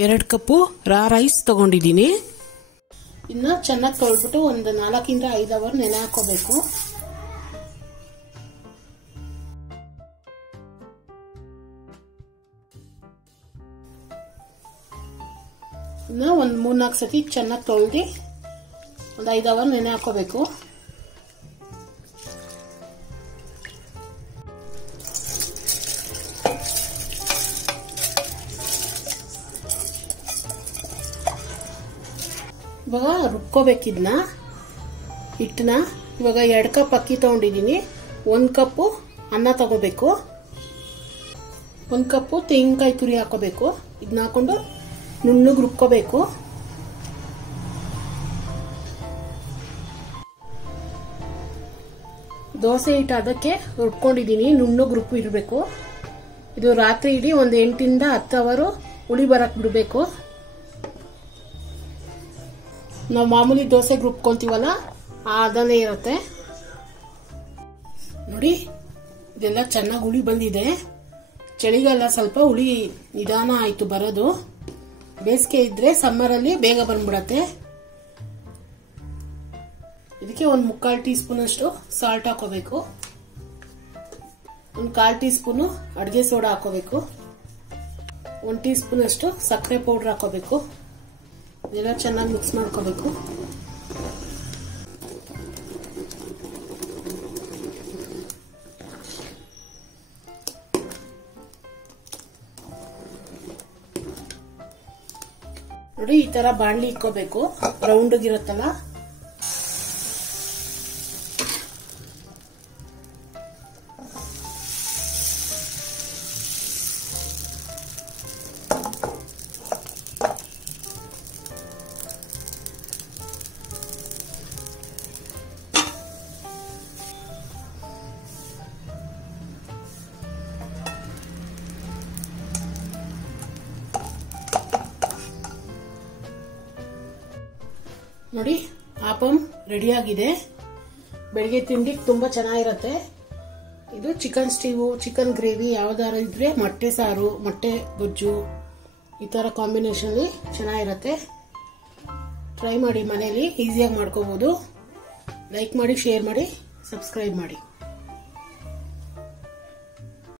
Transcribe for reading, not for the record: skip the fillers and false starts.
2 cup ರಾ rice ತಗೊಂಡಿದ್ದೀನಿ. ಇನ್ನು ಚೆನ್ನಾಗಿ ತೊಳೆದ್ಬಿಟ್ಟು ಒಂದು 4 ಇಂದ 5 ಅವರ್ ನೆನೆ ಹಾಕೋಬೇಕು. ಇನ್ನು ಒಂದು 3-4 ಸತಿ ಚೆನ್ನಾಗಿ ತೊಳೆದು ಒಂದು 5 ಅವರ್ ನೆನೆ ಹಾಕೋಬೇಕು. ಇವಾಗ ರುಬ್ಕೋಬೇಕಿದ್ನ ಹಿಟ್ಟನ್ನ. ಇವಾಗ 2 ಕಪ್ ಅಕ್ಕಿ ತಗೊಂಡಿದ್ದೀನಿ. 1 ಕಪ್ ಅನ್ನ ತಗೋಬೇಕು. 1 ಕಪ್ ತೆಂಗಿನಕಾಯಿ ತುರಿ ಹಾಕೋಬೇಕು. ಇದನ್ನ ಹಾಕೊಂಡು ನುಣ್ಣಗೆ ರುಬ್ಕೋಬೇಕು. ದೋಸೆ ಹಿಟ್ಟು ಅದಕ್ಕೆ ರುಬ್ಕೊಂಡಿದ್ದೀನಿ. ನುಣ್ಣಗೆ ರುಬ್ಬು ಇರಬೇಕು. ಇದು ರಾತ್ರಿ ಇಡೀ ಒಂದು 8 ಇಂದ 10 ಅವರ್ ಹುಳಿ ಬರಕ್ ಬಿಡಬೇಕು. ನಾವು ಮಾಮೂಲಿ ದೋಸೆಗೆ ರುಬ್ಕೊಂತೀವಲ್ಲ ಅದನ್ನೇ ಇರುತ್ತೆ ನೋಡಿ. ಇದೆಲ್ಲ ಚೆನ್ನಾಗಿ ಹುಳಿ ಬಂದಿದೆ. ಚಳಿಗೆಲ್ಲ ಸ್ವಲ್ಪ ಹುಳಿ ನಿಧಾನ ಆಯ್ತು ಬರೋದು. ಬೇಸಿಗೆ ಇದ್ರೆ ಸಮ್ಮರಲ್ಲಿ ಬೇಗ ಬಂದ್ಬಿಡತ್ತೆ. ಇದಕ್ಕೆ ಒಂದು 3/4 ಟೀ ಸ್ಪೂನ್ ಅಷ್ಟು ಸಾಲ್ಟ್ ಹಾಕೋಬೇಕು. ಒಂದು 1/4 ಟೀ ಸ್ಪೂನ್ ಅಡುಗೆ ಸೋಡಾ ಹಾಕೋಬೇಕು. 1 ಟೀ ಸ್ಪೂನ್ ಅಷ್ಟು ಸಕ್ಕರೆ ಪೌಡರ್ ಹಾಕೋಬೇಕು. ಇದೆಲ್ಲ ಚೆನ್ನಾಗಿ ಮಿಕ್ಸ್ ಮಾಡ್ಕೋಬೇಕು. ನೋಡಿ ಈ ತರ ಬಾಣಲಿ ಇಟ್ಕೋಬೇಕು. ರೌಂಡ್ ಇರುತ್ತಲ್ಲ ನೋಡಿ. ಆಪಮ್ ರೆಡಿ ಆಗಿದೆ. ಬೆಳಿಗ್ಗೆ ತಿಂಡಿಗೆ ತುಂಬಾ ಚೆನ್ನಾಗಿರುತ್ತೆ. ಇದು ಚಿಕನ್ ಸ್ಟೀವು, ಚಿಕನ್ ಗ್ರೇವಿ ಯಾವ್ದಾರು ಇದ್ರೆ, ಮೊಟ್ಟೆ ಸಾರು, ಮೊಟ್ಟೆ ಗೊಜ್ಜು ಈ ತರ ಕಾಂಬಿನೇಷನ್ ಚೆನ್ನಾಗಿರುತ್ತೆ. ಟ್ರೈ ಮಾಡಿ, ಮನೆಯಲ್ಲಿ ಈಸಿಯಾಗಿ ಮಾಡ್ಕೋಬಹುದು. ಲೈಕ್ ಮಾಡಿ, ಶೇರ್ ಮಾಡಿ, ಸಬ್ಸ್ಕ್ರೈಬ್ ಮಾಡಿ.